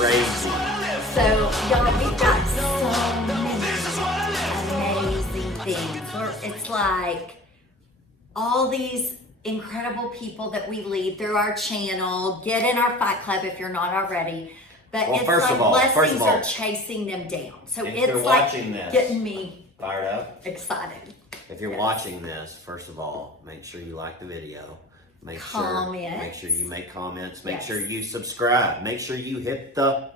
crazy. So, y'all, we've got so many amazing things. It's like all these incredible people that we lead through our channel. Get in our Fight Club if you're not already. But Well, it's first like of all- blessings are chasing them down. So If it's you're like watching this- getting me Fired up? excited. If you're Yes. watching this, first of all, make sure you like the video. Make Comments. sure you make comments. Make Yes. sure you subscribe. Make sure you hit the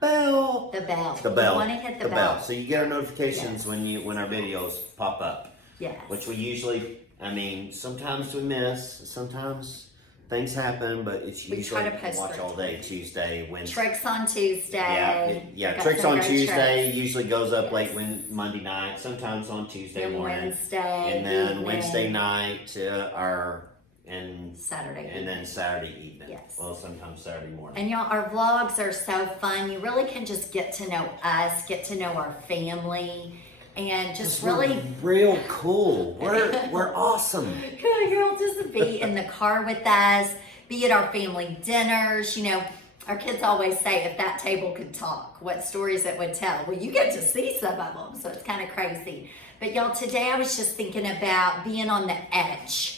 bell. The bell. The bell. You want to hit the bell. So you get our notifications Yes. when our videos pop up. Yes. Which we usually, I mean, sometimes we miss, sometimes things happen, but it's We usually try to post watch all day, regularly. Tuesday, Wednesday. Tricks on Tuesday. Yeah, Got Tricks some on great Tuesday tricks. usually goes up Yes. late Monday night, sometimes on Tuesday And morning. Wednesday And then evening. Wednesday night, Saturday and then Saturday evening. Yes. Well, sometimes Saturday morning. And y'all, our vlogs are so fun. You really can just get to know us, get to know our family, and just really real cool. We're awesome. good. You'll just be in the car with us, be at our family dinners. You know, our kids always say, if that table could talk, what stories it would tell. Well, you get to see some of them, so it's kind of crazy. But y'all, today I was just thinking about being on the edge.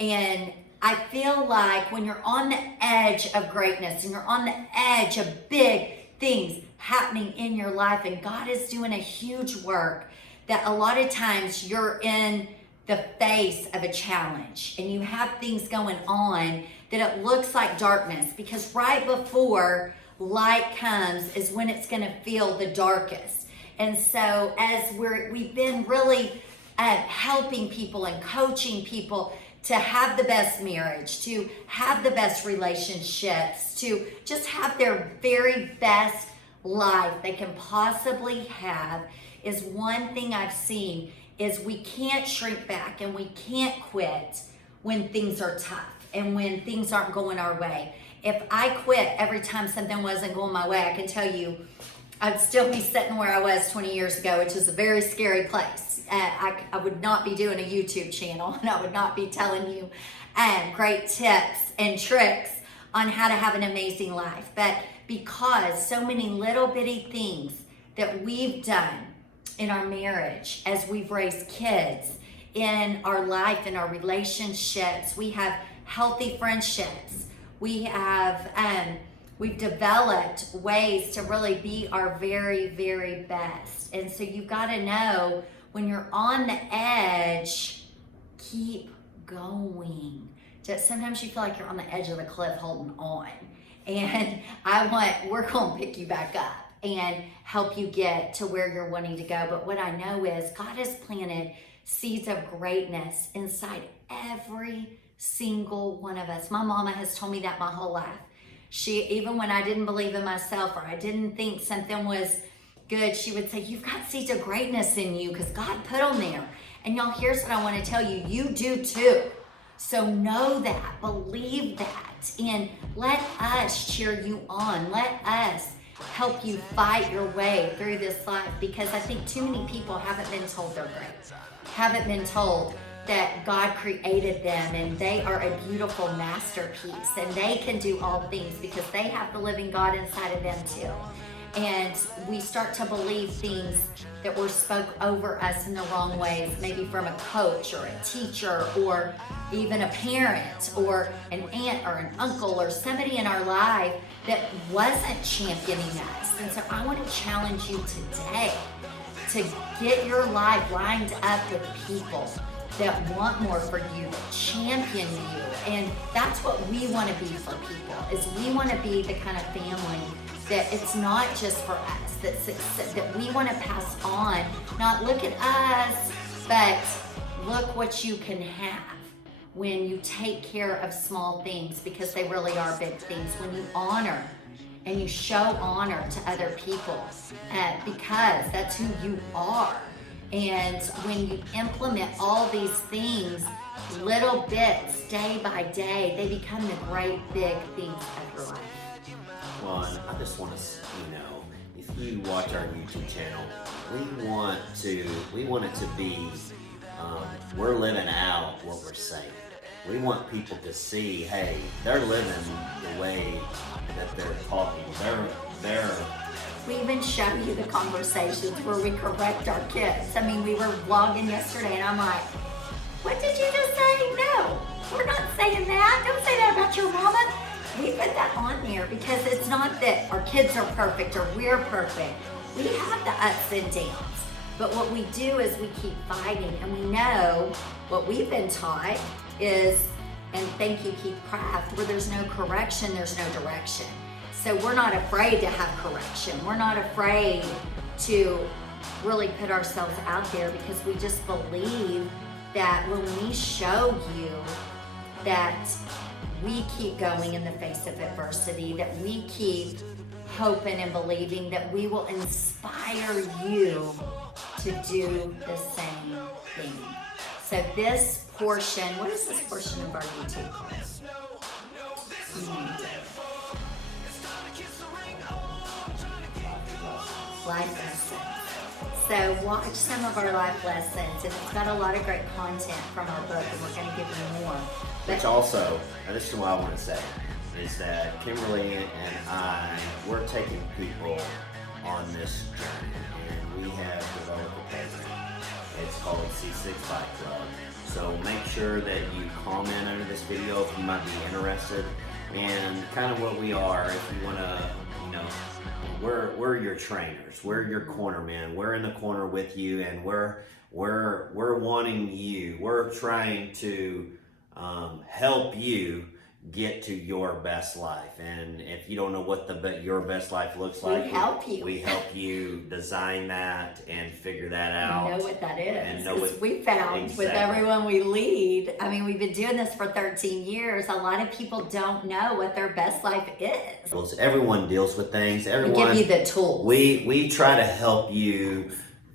And I feel like when you're on the edge of greatness and you're on the edge of big things happening in your life, and God is doing a huge work, that a lot of times you're in the face of a challenge and you have things going on that it looks like darkness, because right before light comes is when it's going to feel the darkest. And so as we've been really helping people and coaching people to have the best marriage, to have the best relationships, to just have their very best life they can possibly have, is one thing I've seen is we can't shrink back and we can't quit when things are tough and when things aren't going our way. If I quit every time something wasn't going my way, I can tell you I'd still be sitting where I was 20 years ago, which is a very scary place. I would not be doing a YouTube channel, and I would not be telling you great tips and tricks on how to have an amazing life. But because so many little bitty things that we've done in our marriage, as we've raised kids, in our life, in our relationships, we have healthy friendships. We have we've developed ways to really be our very, very best. And so you've got to know, when you're on the edge, keep going. Just sometimes you feel like you're on the edge of the cliff holding on. And we're going to pick you back up and help you get to where you're wanting to go. But what I know is God has planted seeds of greatness inside every single one of us. My mama has told me that my whole life. Even when I didn't believe in myself, or I didn't think something was good, she would say, you've got seeds of greatness in you because God put them there. And y'all, here's what I want to tell you. You do too. So know that, believe that, and let us cheer you on. Let us help you fight your way through this life, because I think too many people haven't been told they're great, haven't been told that God created them and they are a beautiful masterpiece and they can do all things because they have the living God inside of them too. And we start to believe things that were spoke over us in the wrong ways, maybe from a coach or a teacher or even a parent or an aunt or an uncle or somebody in our life that wasn't championing us. And so I want to challenge you today to get your life lined up with people that want more for you, that champion you. And that's what we want to be for people, is we want to be the kind of family that it's not just for us, that we want to pass on, not look at us, but look what you can have when you take care of small things, because they really are big things. When you honor and you show honor to other people, because that's who you are. And when you implement all these things, little bits, day by day, they become the great big things of your life. Well, and I just want to, if you watch our YouTube channel, we want it to be, we're living out what we're saying. We want people to see, hey, they're living the way that they're talking. They're We even show you the conversations where we correct our kids. I mean, we were vlogging yesterday and I'm like, what did you just say? No, we're not saying that. Don't say that about your mama. We put that on there because it's not that our kids are perfect or we're perfect. We have the ups and downs. But what we do is we keep fighting, and we know what we've been taught is, and thank you, Keith Craft, where there's no correction, there's no direction. So we're not afraid to have correction. We're not afraid to really put ourselves out there because we just believe that when we show you that we keep going in the face of adversity, that we keep hoping and believing that we will inspire you to do the same thing. So this portion, what is this portion of our YouTube called? Life lessons. So watch some of our life lessons, and it's got a lot of great content from our book, and we're going to give you more. Which also, this is what I want to say, is that Kimberly and I, we're taking people on this journey, and we have developed a program. It's called C6 Fight Club. So make sure that you comment under this video if you might be interested, and kind of what we are, if you want to, we're your trainers, we're your cornermen, we're in the corner with you, and we're wanting you, we're trying to help you get to your best life. And if you don't know what your best life looks like, we help you design that and figure that out. Know what that is. And know what we found exactly. With everyone we lead, I mean, we've been doing this for 13 years. A lot of people don't know what their best life is. Well, everyone deals with things. Everyone, we give you the tools. We try to help you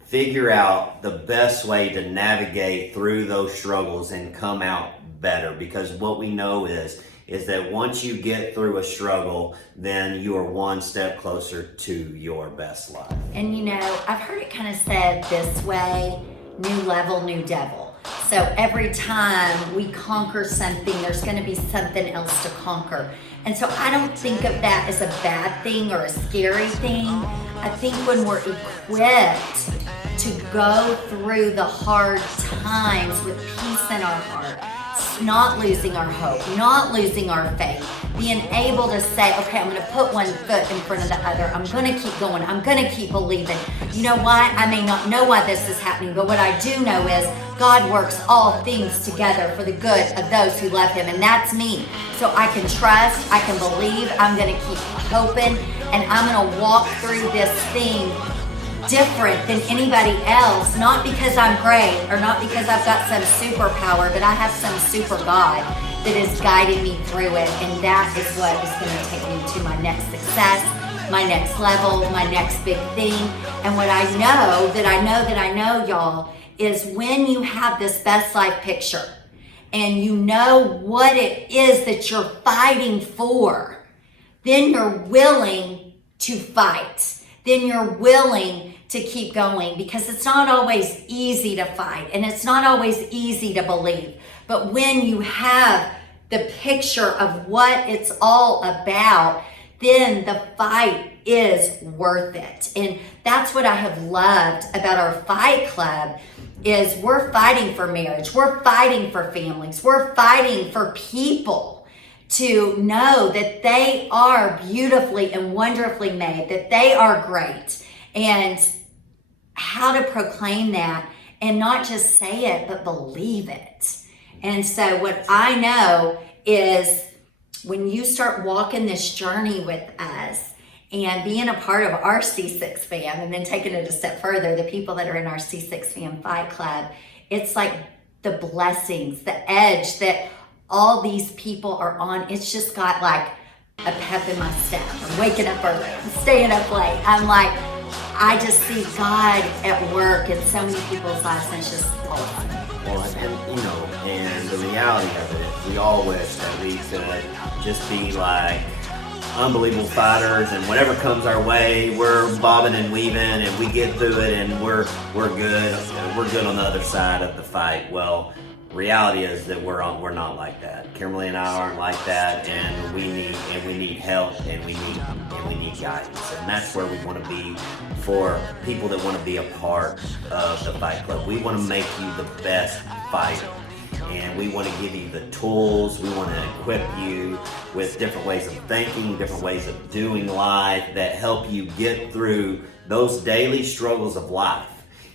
figure out the best way to navigate through those struggles and come out better, because what we know is that once you get through a struggle, then you are one step closer to your best life. And I've heard it kind of said this way, new level, new devil. So every time we conquer something, there's going to be something else to conquer. And so I don't think of that as a bad thing or a scary thing. I think when we're equipped to go through the hard times with peace in our heart, not losing our hope, not losing our faith, being able to say, okay, I'm going to put one foot in front of the other. I'm going to keep going. I'm going to keep believing. You know why? I may not know why this is happening, but what I do know is God works all things together for the good of those who love Him, and that's me. So I can trust, I can believe, I'm going to keep hoping, and I'm going to walk through this thing different than anybody else, not because I'm great or not because I've got some superpower, but I have some super God that is guiding me through it, and that is what is going to take me to my next success, my next level, my next big thing. And what I know, y'all, is when you have this best life picture and you know what it is that you're fighting for, then you're willing to fight. Then you're willing to keep going, because it's not always easy to fight and it's not always easy to believe. But when you have the picture of what it's all about, then the fight is worth it. And that's what I have loved about our Fight Club, is we're fighting for marriage, we're fighting for families, we're fighting for people to know that they are beautifully and wonderfully made, that they are great, and how to proclaim that and not just say it, but believe it. And so what I know is when you start walking this journey with us and being a part of our C6 fam, and then taking it a step further, the people that are in our C6 fam Fight Club, it's like the blessings, the edge that all these people are on. It's just got like a pep in my step. I'm waking up early, I'm staying up late. I'm like, I just see God at work in so many people's lives, and it's just awesome. Well, and the reality of it, we all wish that we could just be like unbelievable fighters, and whatever comes our way, we're bobbing and weaving, and we get through it, and we're good. We're good on the other side of the fight. Well, reality is that we're not like that. Kimberly and I aren't like that, and we need help, and we need guidance, and that's where we want to be for people that want to be a part of the Fight Club. We want to make you the best fighter, and we want to give you the tools. We want to equip you with different ways of thinking, different ways of doing life that help you get through those daily struggles of life,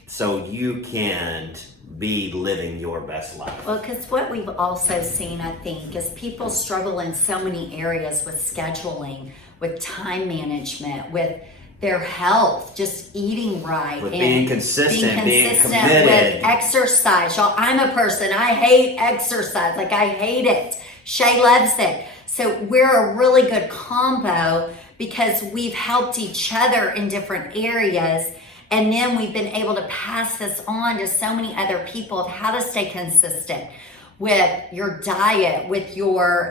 so you can be living your best life. Well, because what we've also seen, I think, is people struggle in so many areas with scheduling, with time management, with their health, just eating right, With and being consistent, being committed. with exercise. Y'all, I'm a person, I hate exercise. Like, I hate it. Shay loves it. So we're a really good combo because we've helped each other in different areas. And then we've been able to pass this on to so many other people of how to stay consistent with your diet, with your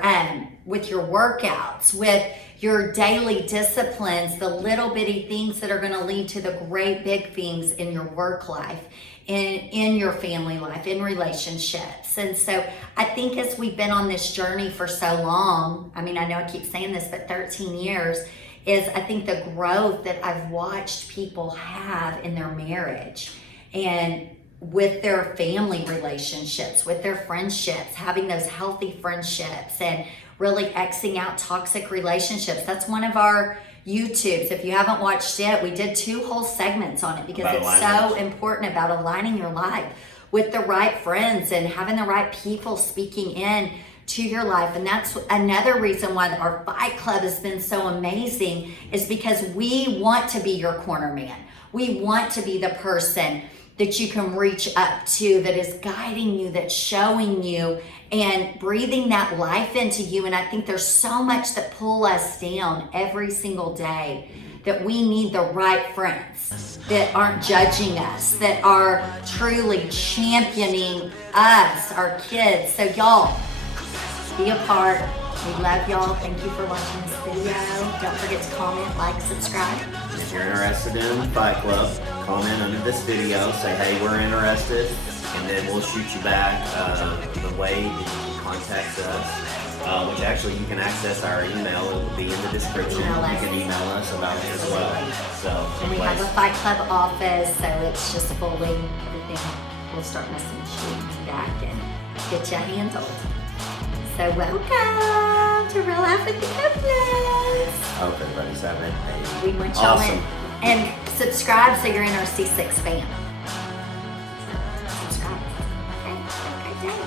workouts, with your daily disciplines, the little bitty things that are going to lead to the great big things in your work life, in your family life, in relationships. And so I think as we've been on this journey for so long, I mean, I know I keep saying this, but 13 years, is I think the growth that I've watched people have in their marriage and with their family relationships, with their friendships, having those healthy friendships and really Xing out toxic relationships. That's one of our YouTubes. If you haven't watched it, we did 2 whole segments on it because it's so important about aligning your life with the right friends and having the right people speaking in to your life. And that's another reason why our Fight Club has been so amazing, is because we want to be your corner man. We want to be the person that you can reach up to, that is guiding you, that's showing you and breathing that life into you. And I think there's so much that pull us down every single day, that we need the right friends that aren't judging us, that are truly championing us, our kids. So y'all, be a part. We love y'all. Thank you for watching this video. Don't forget to comment, like, subscribe. If you're interested in the Fight Club, comment under this video, say, hey, we're interested, and then we'll shoot you back the way that you can contact us, which actually you can access our email. It will be in the description. You can email us about it as well. So, and we have a Fight Club office, so it's just fully everything. We'll start messaging back and get you handled. So welcome to Real Life with the Copelands. Hope everybody's having a We want y'all awesome. And subscribe so you're in our C6 fam. Subscribe. Okay, have a great day.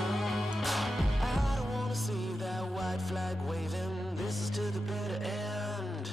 I don't wanna see that white flag waving. This is to the bitter end.